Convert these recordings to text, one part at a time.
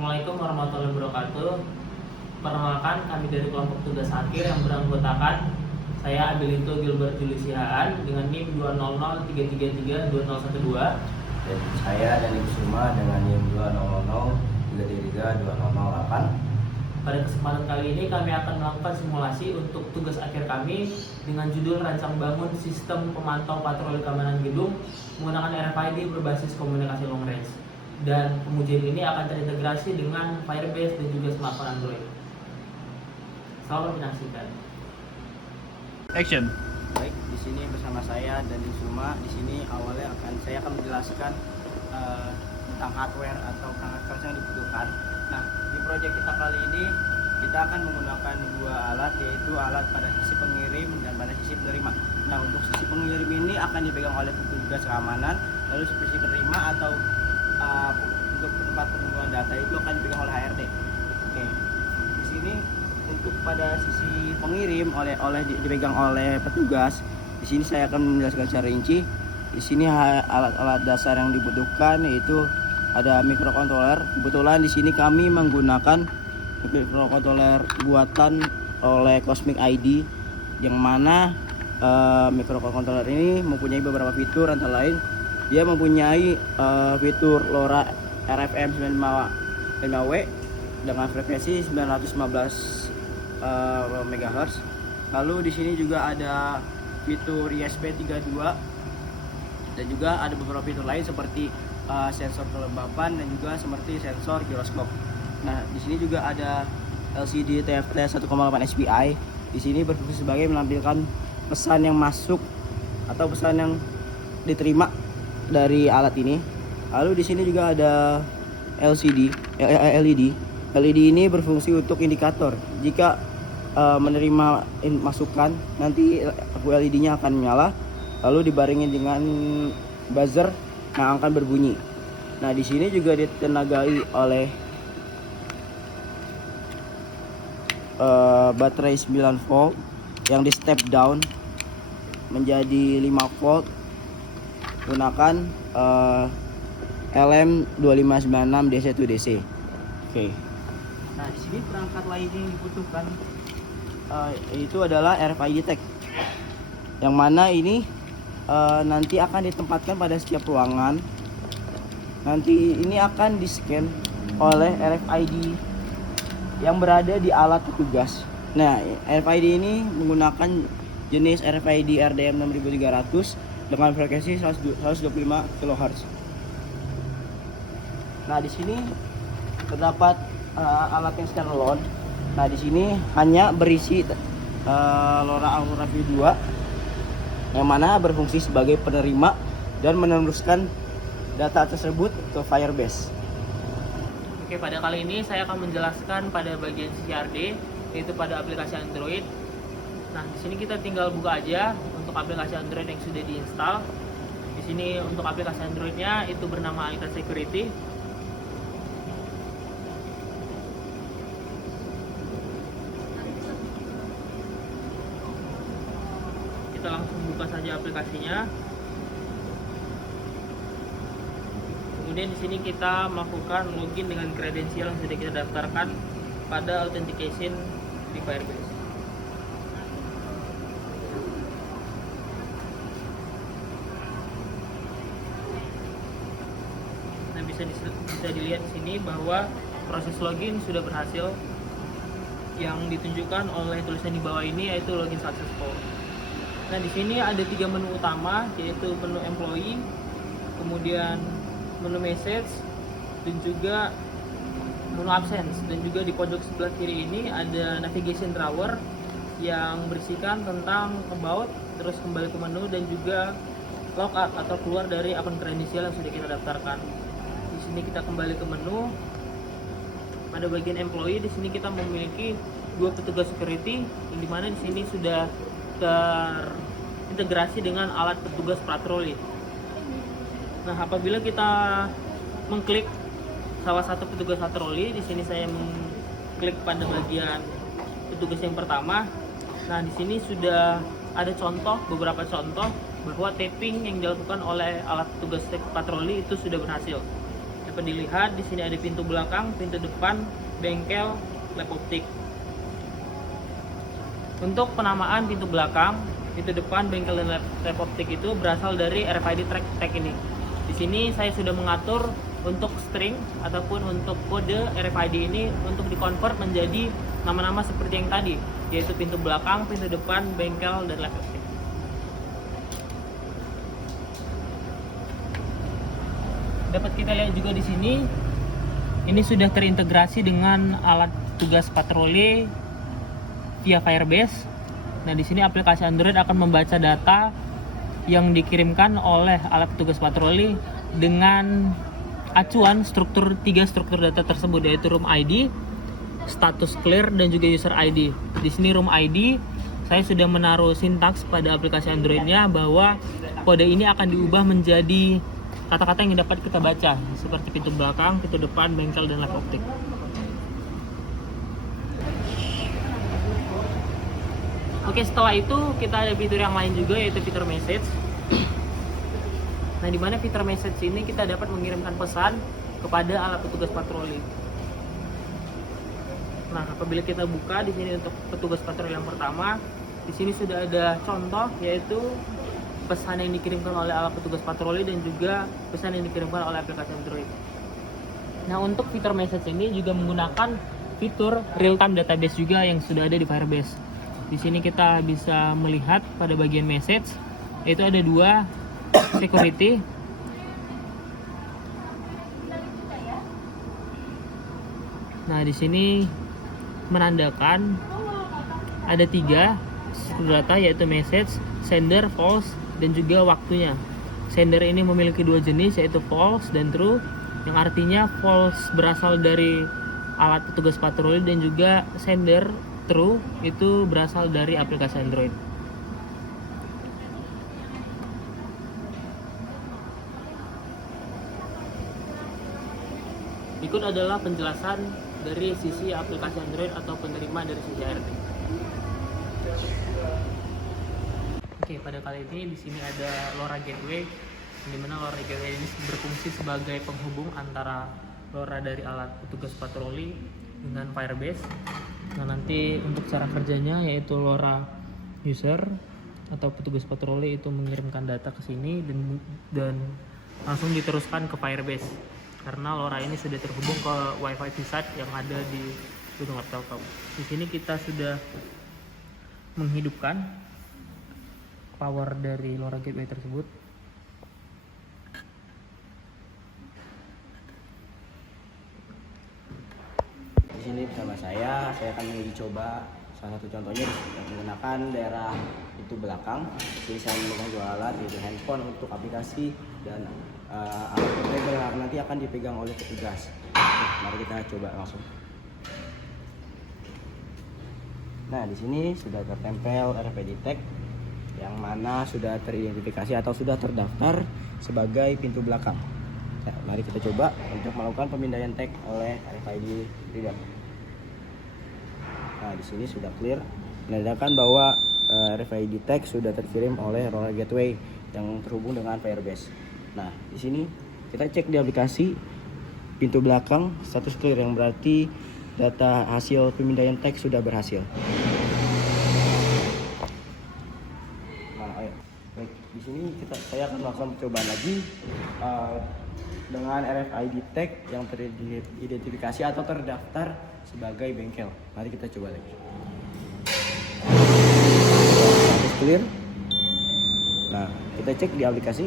Assalamualaikum warahmatullahi wabarakatuh. Perkenalkan, kami dari kelompok tugas akhir yang beranggotakan saya Abilinto Gilbert Julius Sihaan dengan NIM 20033320112. Dan saya Dani Kusuma dengan NIM 200333208. Pada kesempatan kali ini kami akan melakukan simulasi untuk tugas akhir kami dengan judul Rancang Bangun Sistem Pemantau Patroli Keamanan Gedung menggunakan RFID berbasis komunikasi long range. Dan pengujian ini akan terintegrasi dengan Firebase dan juga smartphone Android. Selamat menyaksikan. Action. Baik, di sini bersama saya Dani Kusuma. Di sini awalnya saya akan menjelaskan tentang hardware atau perangkat keras yang dibutuhkan. Nah, di proyek kita kali ini kita akan menggunakan dua alat, yaitu alat pada sisi pengirim dan pada sisi penerima. Nah, untuk sisi pengirim ini akan dipegang oleh petugas keamanan, lalu sisi penerima atau untuk tempat penungguan data itu akan dipegang oleh HRD. Oke, di sini untuk pada sisi pengirim dipegang oleh petugas. Di sini saya akan menjelaskan secara rinci. Di sini alat-alat dasar yang dibutuhkan yaitu ada microcontroller. Kebetulan di sini kami menggunakan microcontroller buatan oleh Cosmic ID, yang mana microcontroller ini mempunyai beberapa fitur, antara lain dia mempunyai fitur LoRa RFM 95W dengan frekuensi 915 MHz. Lalu di sini juga ada fitur ISP32 dan juga ada beberapa fitur lain seperti sensor kelembapan dan juga seperti sensor giroskop. Nah, di sini juga ada LCD TFT 1,8 SPI. Di sini berfungsi sebagai menampilkan pesan yang masuk atau pesan yang diterima dari alat ini. Lalu di sini juga ada LED. LED ini berfungsi untuk indikator. Jika menerima masukan, nanti lampu LED-nya akan menyala, lalu dibarengi dengan buzzer yang akan berbunyi. Nah, di sini juga ditenagai oleh baterai 9 volt yang di step down menjadi 5 volt menggunakan LM2596 DC-to-DC. Oke. Nah, di sini perangkat lain yang dibutuhkan itu adalah RFID tag, yang mana ini nanti akan ditempatkan pada setiap ruangan. Nanti ini akan di-scan oleh RFID yang berada di alat petugas. Nah, RFID ini menggunakan jenis RFID RDM 6300 dengan frekuensi 125 kHz. Nah, di sini terdapat alat yang standalone. Nah, di sini hanya berisi LoRa Aurora V2 yang mana berfungsi sebagai penerima dan meneruskan data tersebut ke Firebase. Oke, pada kali ini saya akan menjelaskan pada bagian CRD, yaitu pada aplikasi Android. Nah, di sini kita tinggal buka aja untuk aplikasi Android yang sudah diinstal. Di sini untuk aplikasi Androidnya itu bernama Alita Security. Kita langsung buka saja aplikasinya. Kemudian di sini kita melakukan login dengan kredensial yang sudah kita daftarkan pada authentication di Firebase. Nah, bisa dilihat di sini bahwa proses login sudah berhasil. Yang ditunjukkan oleh tulisan di bawah ini yaitu login successful. Nah, di sini ada 3 menu utama, yaitu menu employee, kemudian menu message, dan juga menu absence. Dan juga di pojok sebelah kiri ini ada navigation drawer yang berisikan tentang about, terus kembali ke menu, dan juga logout atau keluar dari akun kredensial yang sudah kita daftarkan. Di sini kita kembali ke menu. Pada bagian employee, di sini kita memiliki 2 petugas security, yang dimana di sini sudah terintegrasi dengan alat petugas patroli. Nah, apabila kita mengklik salah satu petugas patroli, di sini saya mengklik pada bagian petugas yang pertama. Nah, di sini sudah ada beberapa contoh bahwa tapping yang dilakukan oleh alat petugas patroli itu sudah berhasil. Dapat dilihat di sini ada pintu belakang, pintu depan, bengkel, lab optik. Untuk penamaan pintu belakang, pintu depan, bengkel, dan lab optik itu berasal dari RFID tag ini. Di sini saya sudah mengatur untuk string ataupun untuk kode RFID ini untuk dikonvert menjadi nama-nama seperti yang tadi, yaitu pintu belakang, pintu depan, bengkel, dan lab optik. Dapat kita lihat juga di sini, ini sudah terintegrasi dengan alat tugas patroli via Firebase. Nah, di sini aplikasi Android akan membaca data yang dikirimkan oleh alat tugas patroli dengan acuan tiga struktur data tersebut, yaitu room ID, status clear, dan juga user ID. Di sini room ID, saya sudah menaruh sintaks pada aplikasi Androidnya bahwa kode ini akan diubah menjadi kata-kata yang dapat kita baca, seperti pintu belakang, pintu depan, bengkel, dan lab optik. Oke, setelah itu kita ada fitur yang lain juga, yaitu fitur message. Nah, di mana fitur message ini kita dapat mengirimkan pesan kepada alat petugas patroli. Nah, apabila kita buka di sini untuk petugas patroli yang pertama, di sini sudah ada contoh, yaitu pesan yang dikirimkan oleh alat petugas patroli dan juga pesan yang dikirimkan oleh aplikasi Android. Nah, untuk fitur message ini juga menggunakan fitur real-time database juga yang sudah ada di Firebase. Di sini kita bisa melihat pada bagian message, yaitu ada dua, security, nah di sini menandakan ada tiga data, yaitu message, sender, false, dan juga waktunya. Sender ini memiliki dua jenis, yaitu false dan true, yang artinya false berasal dari alat petugas patroli dan juga sender true itu berasal dari aplikasi Android. Berikut adalah penjelasan dari sisi aplikasi Android atau penerima dari sisi ART. Oke, pada kali ini di sini ada LoRa Gateway, di mana LoRa Gateway ini berfungsi sebagai penghubung antara LoRa dari alat petugas patroli dengan Firebase. Nah, nanti untuk cara kerjanya yaitu LoRa user atau petugas patroli itu mengirimkan data ke sini dan langsung diteruskan ke Firebase. Karena LoRa ini sudah terhubung ke Wi-Fi VSAT yang ada di gedung Telkom. Di sini kita sudah menghidupkan power dari LoRa Gateway tersebut. Di sini bersama saya akan menguji coba salah satu contohnya menggunakan daerah itu belakang. Jadi saya memegang dua alat, yaitu handphone untuk aplikasi dan alat portable yang nanti akan dipegang oleh petugas. Mari kita coba langsung. Nah, di sini sudah tertempel RFID tag yang mana sudah teridentifikasi atau sudah terdaftar sebagai pintu belakang. Nah, mari kita coba untuk melakukan pemindaian tag oleh RFID reader. Nah, di sini sudah clear, menandakan bahwa RFID tag sudah terkirim oleh LoRa Gateway yang terhubung dengan Firebase. Nah, di sini kita cek di aplikasi pintu belakang status clear, yang berarti data hasil pemindaian tag sudah berhasil. Baik, di sini saya akan melakukan percobaan lagi dengan RFID tag yang teridentifikasi atau terdaftar sebagai bengkel. Mari kita coba lagi. Status clear. Nah, kita cek di aplikasi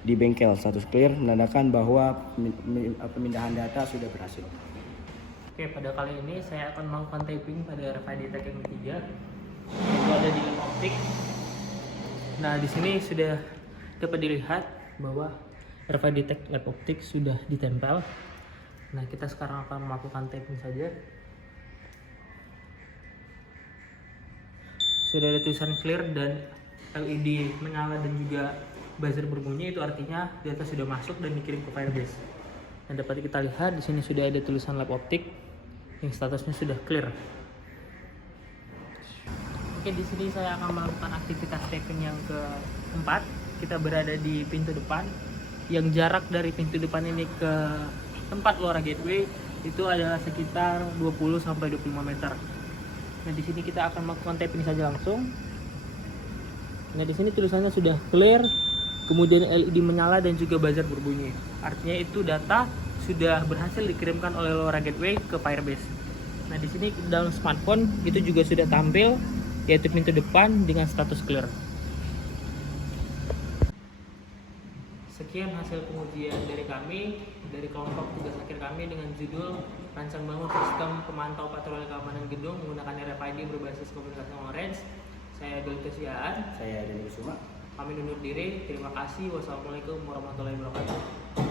di bengkel, status clear menandakan bahwa pemindahan data sudah berhasil. Oke, pada kali ini saya akan melakukan taping pada RFID tag yang ketiga, itu ada di lab optik. Nah, di sini sudah dapat dilihat bahwa RFID tag lab optik sudah ditempel. Nah, kita sekarang akan melakukan taping saja. Sudah ada tulisan clear dan LED menyala dan juga buzzer berbunyi, itu artinya data sudah masuk dan dikirim ke Firebase. Dan dapat kita lihat di sini sudah ada tulisan lab optik yang statusnya sudah clear. Oke, di sini saya akan melakukan aktivitas taping yang keempat. Kita berada di pintu depan. yang jarak dari pintu depan ini ke tempat LoRa Gateway itu adalah sekitar 20 sampai 25 meter. Nah, di sini kita akan melakukan tapping saja langsung. Nah, di sini tulisannya sudah clear, kemudian LED menyala dan juga buzzer berbunyi. Artinya itu data sudah berhasil dikirimkan oleh LoRa Gateway ke Firebase. Nah, di sini dalam smartphone itu juga sudah tampil, yaitu pintu depan dengan status clear. Sekian hasil pengujian dari kami, dari kelompok tugas akhir kami dengan judul Rancang Bangun Sistem Pemantau Patroli Keamanan Gedung menggunakan RFID berbasis komunikasi Orange. Saya Delta Siaan. Saya Denny Kusuma. Kami undur diri. Terima kasih. Wassalamualaikum warahmatullahi wabarakatuh.